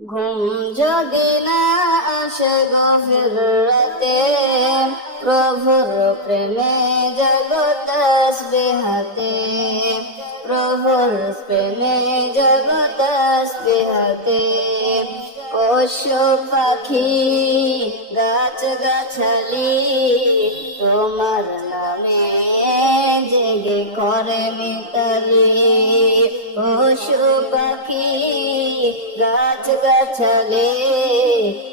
ঘুম যদি না আসে গভীর রাতে, প্রভুর প্রেমে জগৎ তাসবিহাতে, প্রভুর প্রেমে জগৎ তাসবিহাতে। পশু পাখি গাছ গাছালি তোমার নামে জেগে করে মিতালি। পশু পাখি গাছ গাছালি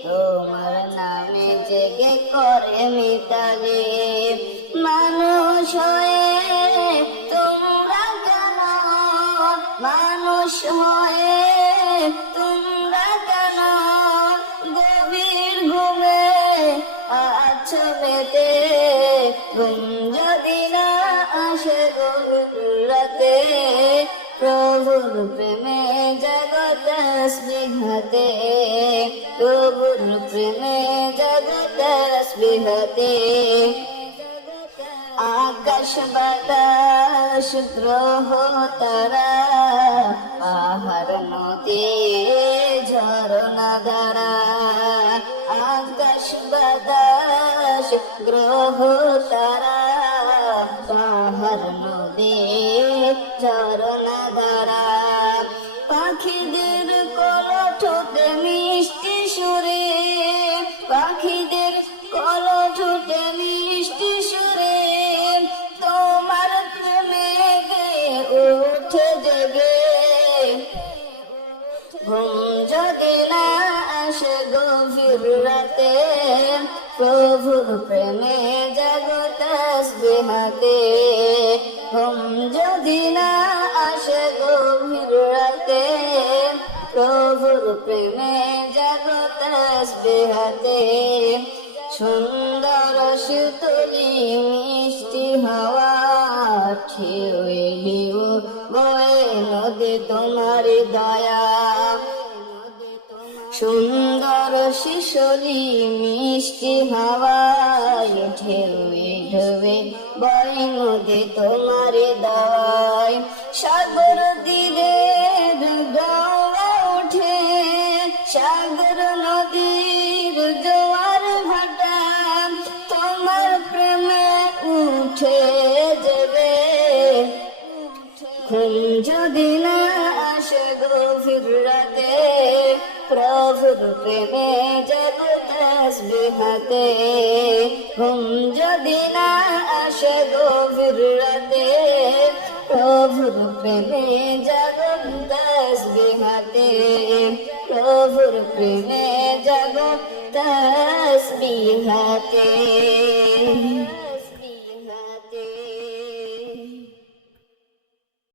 তোমার নামে জেগে করে মিতালি। মানুষ হয়ে তোমরা কেন, মানুষ হয়ে তোমরা কেন গভীর ঘুমে আছো মেতে। ঘুম যদি না আসে গভীর রাতে, প্রভুর প্রেমে জগৎ তাসবিহাতে, প্রভুর প্রেমে জগৎ তাসবিহাতে। আকাশ বাতাস গ্রহ তারা পাহাড় নদী ঝরনা ধারা। আকাশ বাতাস গ্রহ তারা পাহাড় নদী ঝরনা ধারা। পাখিদের কলঠোঁটে মিষ্টি সুরে, পাখিদের কলঠোঁটে মিষ্টি সুরে তোমার প্রেমে গেয়ে উঠে জেগে। ঘুম যদি না আসে গভীর রাতে, প্রভুর প্রেমে জগৎ তাসবিহাতে। ঘুম যদি না আসে গভীর রাতে, প্রভুর প্রেমে জগৎ তাসবিহাতে। সুন্দর শীতলি মিষ্টি হাওয়া ঢেউ ঢেউ বয়ে নদী তোমার দয়া। সুন্দর শিশলি মিষ্টি হাওয়ায় ঢেউ ঢেউ বয়ে নদী তোমার দয়। সাগর তীরের গাওয়া ওঠে, সাগর নদীর জোয়ার ভাটা তোমার প্রেমে উঠে যাবে। ঘুম যদি না আসে গভীর রাতে, প্রভুর প্রেমে জগৎ তাসবিহাতে। ঘুম যদি না আসে গভীর রাতে, প্রভুর প্রেমে জগৎ তাসবিহাতে, প্রভুর প্রেমে জগৎ তাসবিহাতে।